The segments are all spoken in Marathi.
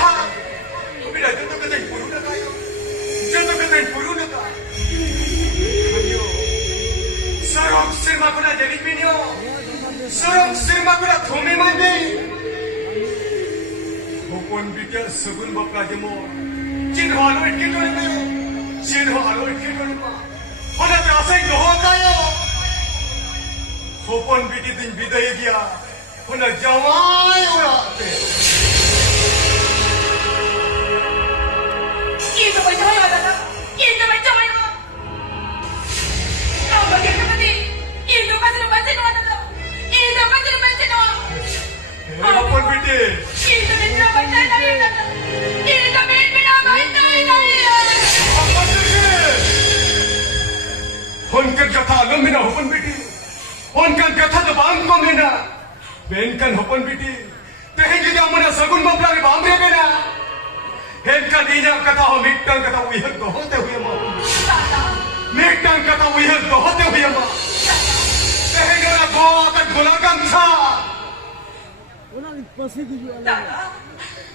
kata. Bila jatuh kata puru na kayo. Jatuh kata puru na ka. Kanyo. Sarong sirma ko na jadi pinyo. Sarong sirma ko na thumi mandi. Hopon bitia sagun bapla jemo. Chin halo itke kore kayo. Chin halo itke kore ma. Hona te asai doho kayo. Hopon biti din bidai dia. Hona jawai ora te. Ini tu macam mana dah? Ini macam mana? Kau bagaimana ni? Ini macam mana dah? Ini macam mana? Hopon biti. Ini macam mana dah? Ini macam mana dah? Apa sih? Honkan kata agam mina hopon biti. Honkan kata tu bang ko mina. Benkan hopon biti. Tehin kita mana sagun bapla ke bamre bena. Henkan inya kata ho mitang kata uyah dohote huye ma. Mitang kata uyah dohote huye ma. Tehin kata go akan gulakan sa.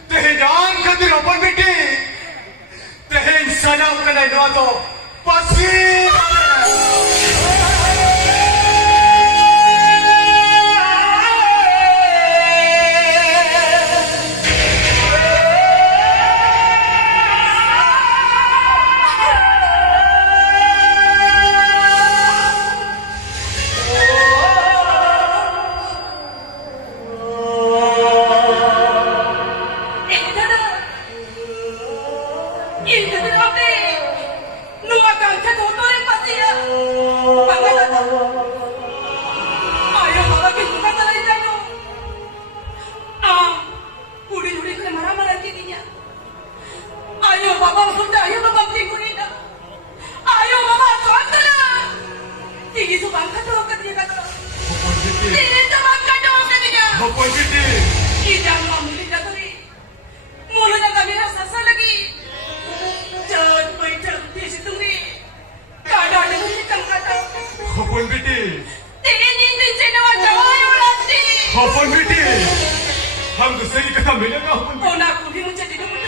Tehin jam khatir hopon biti. Tehin sajau kena doa to pasi. Hopon biti. Ijang mamuli dah tadi. Mula dah kami rasa lagi. Jangan beritahu di situ ni. Kada ada yang kata. Hopon biti. Ini jenawa jawai orangti. Hopon biti. Ham tu seri kata milega hopon biti. Ona kuli menjadi dulu.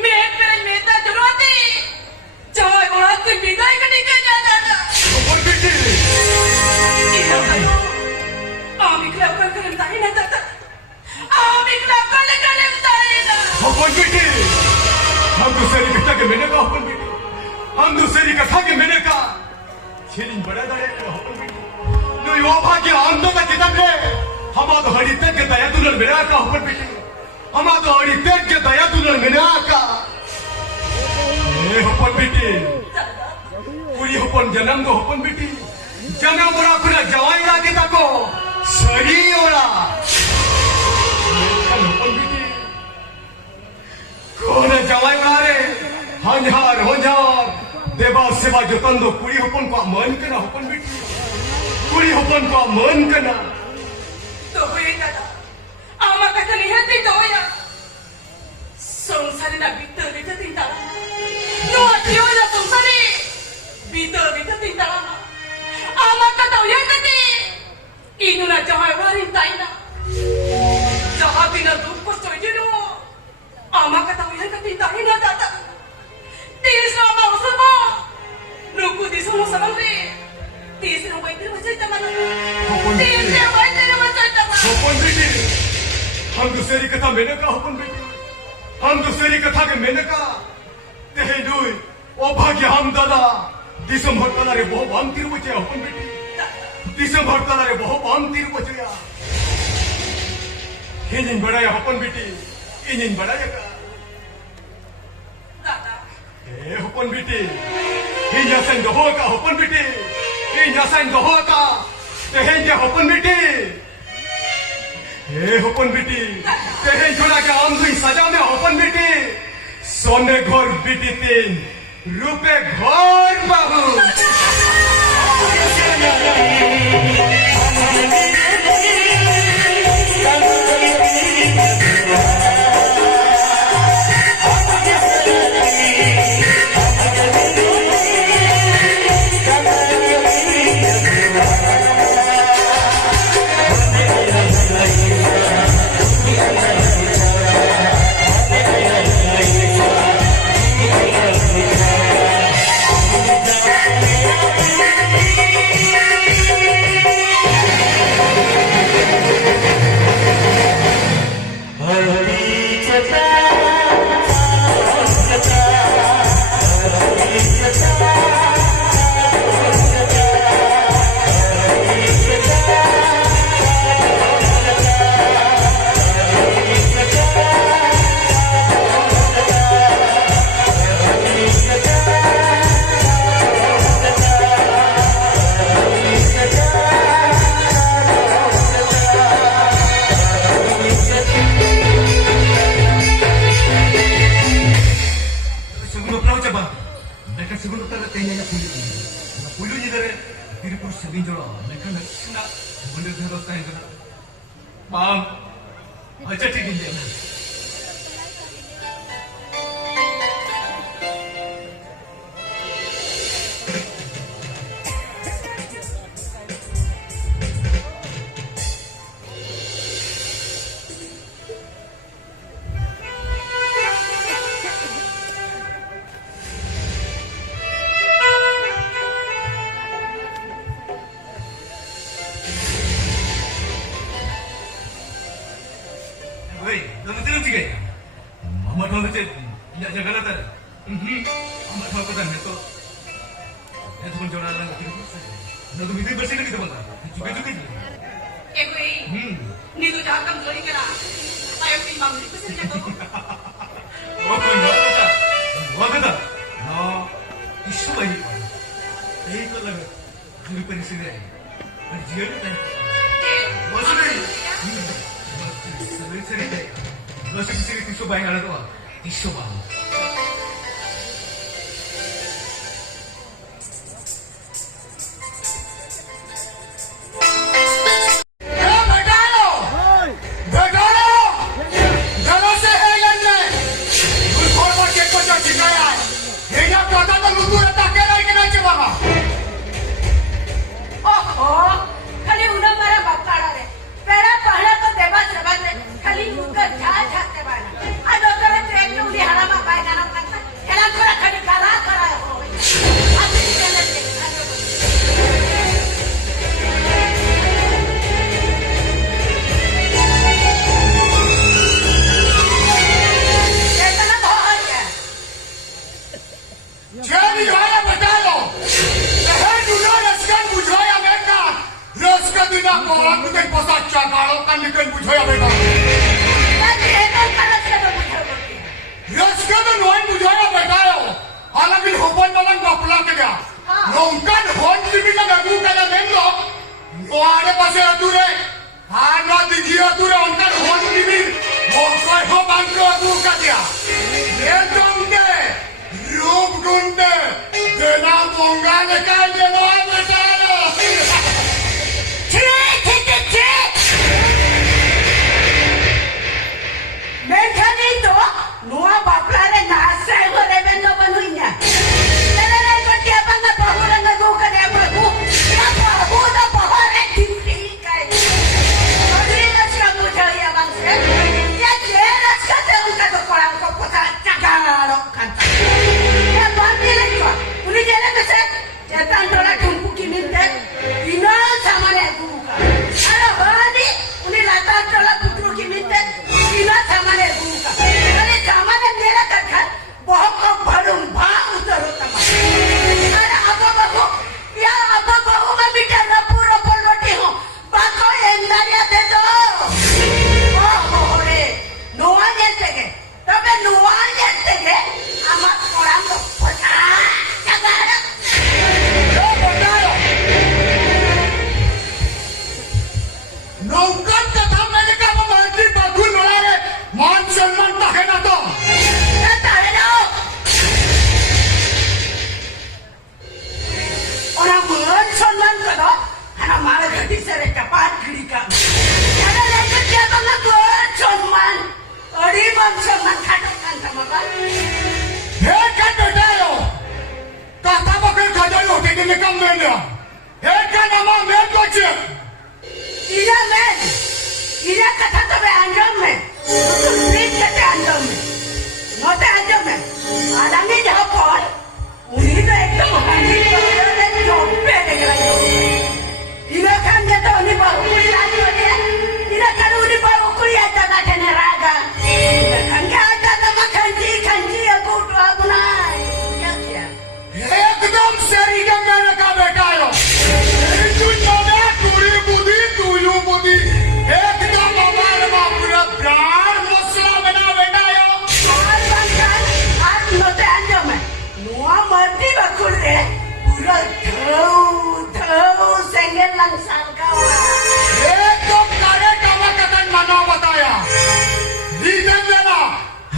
Meta jurati. Jawai orangti bidai ketika jada. Hopon biti. Ina kayo. Ami kelakar kerem tahi na tata. Ami kelakar kerem tahi na. Hopon biti. Ham tu seri kata ke milega hopon biti. Ham tu seri kata ke milega. Cherin bada daya ke hopon biti. No yo bhagi ando ka kitab le. Hama to hari tek ke daya tulal mera ka hopon biti. Hama to hari tek ke daya tulal mera ka. Hopon biti. Puri hopon janam do hopon biti. Janam ora kuna jawai ra kita ko. Sari ora. Kan hopon biti. Kona jawai ora re. Honjar. Deba seba jotan do puri hopon ko man kana hopon biti. Puri hopon ko man kana. Dohoy dada. Ama kata lihat di doya. Songsari na bitter tingtala. No atiyo na songsari. Bitter tingtala. Ama kata uyan kati. Inu na jahai warin taina. Jahat ina dup ko soy dino. Ama kata uyan kati taina dada. Tis na ma usamo. Nuku di sumo samangri. Tis na waitir macay taman. Tis na waitir macay taman. Hopon biti. Ham tu seri kata meneka hopon biti. Ham tu seri kata ke meneka. Tehe dui. O bhagi ham dada. Disam bhartala re boho bam tir boche hopon biti. Disam bhartala re boho bam tir boche ya. Hinin badaya hopon biti. Inin badaya ka. Dada. Hopon biti. Hinya sen doho ka hopon biti. Hinya sen doho ka. Tehe ja hopon biti. hopon biti. Tehe jona ke amdui saja me hopon biti. Sone ghor biti tin. Rupe ghor babu. Bang, aja tingin dia. Woi, kamu terus juga ya? Amat mau ngecek, tidak jaga latar. Amat mau ketan itu. Ya tuh penjualan lagi itu. Nah tuh itu bersih lagi tuh bang. Juga juga. Eh gue, ni tu jangan kamu lagi kena. Ayo timbang ni pesen jago. Oh benar betul. Wah betul. Nah, isu lagi. Eh itu lagi. Jadi penisi ni. Kerja ni kan. Maksudnya. Sering deh. Lo sering tisu bayang ada tuh. Tisu bang. Oh, खाली उन्हें मारा बाप काढ़ा रे। पेड़ा पहला तो देवास रबाद रे। खाली उनका झाड़ झाड़ते बाना। आज उधर ट्रेन में उन्हें हरा मार बाय जाना पड़ता। एलान करा खाली करा करा हो। आज नहीं चलने दे। ये तना बहुत है। Jadi saya bertanya, saya dulu raskan bujaya mereka, raskan tidak orang bukan pasal cakap kan dikan bujaya mereka. आज ये तो करा से तो बुझा बोलती है। Raskan tu nuan bujaya bertanya, alamin hoban malang bapla kerja. Nongkan hon tibi kan aku kaya mengo, ada pasal ature, ada tinggi ature, nongkan hon tibi, mungkin hoban ko aku kerja. Ye jomde, rup gunde, dena mongan kaya nuan bertanya. मेघानी तो नुआ बापला रे नासे हो रे बेनो बनुइया तेरे रे कटिया बंगा बहुरंग गो करे प्रभु या प्रभु तो बहरे टिपटी काय अरे नशा बुझाया बंसे या जे नशा ते उनका तो पड़ा को पता चगारो कंता या बांधी ले तो उन्हें जेले में से जतान डोला ठुमकू की मिलते बिना सामाने गुका अरे वादी उन्हें लाता डोला पुत्रू की मिलते बिना सामाने गुका अरे सामाने मेरा कथा बहुत को भरूं भाग उतर होता अरे अब बहू या अब बहू मैं बिटा न पूरा पलटी हूँ बाको एंदारिया दे दो ओहो रे नुआन येतेगे तबे नुआन येतेगे आमा कोरांग पता चगारा Yo bertanya, nongkan kata mereka membantu bagus melalui man सम्मान tak kena tu. कता है ना orang मान सम्मान करो हना मारे घटी से रे चपाट गिरी का यारा लेके क्या बंगा मान सम्मान अड़ी मान सम्मान खाटो kan sama kan Hei kan bertanya, kata bakal kerja yo tinggi ni kamu ni. Hei kan nama mereka je. ina men ina kata तो मैं अंजाम में तुम प्लीज कहते अंजाम में नोटे अंजाम में आलंगी जहाँ पर उन्हीं तो एकदम हांडी पर ने चोपे देख रहा है ina kan dia तो उन्हीं पर उकुरी आती होती है ina kan उन्हीं पर उकुरी आता का ठने रागा ina kan क्या आता तो मैं खंजी aku तो aku नाई क्या क्या एकदम सही का mereka bertanya. Itu nama turi budi, tuyu budi. एकदम हमारे बापुरा प्राण मसला बना bertanya. आज बंगाल आज नोटे अंजाम में नुआ मर्दी बकुल रे पूरा धौ सेंगल लंगसान का एकदम करे कमा कतन मना बताया. Rizal jana,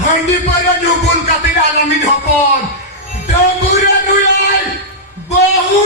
handi pada nyubul katin alamin hapon. Dambura nuyai, bahu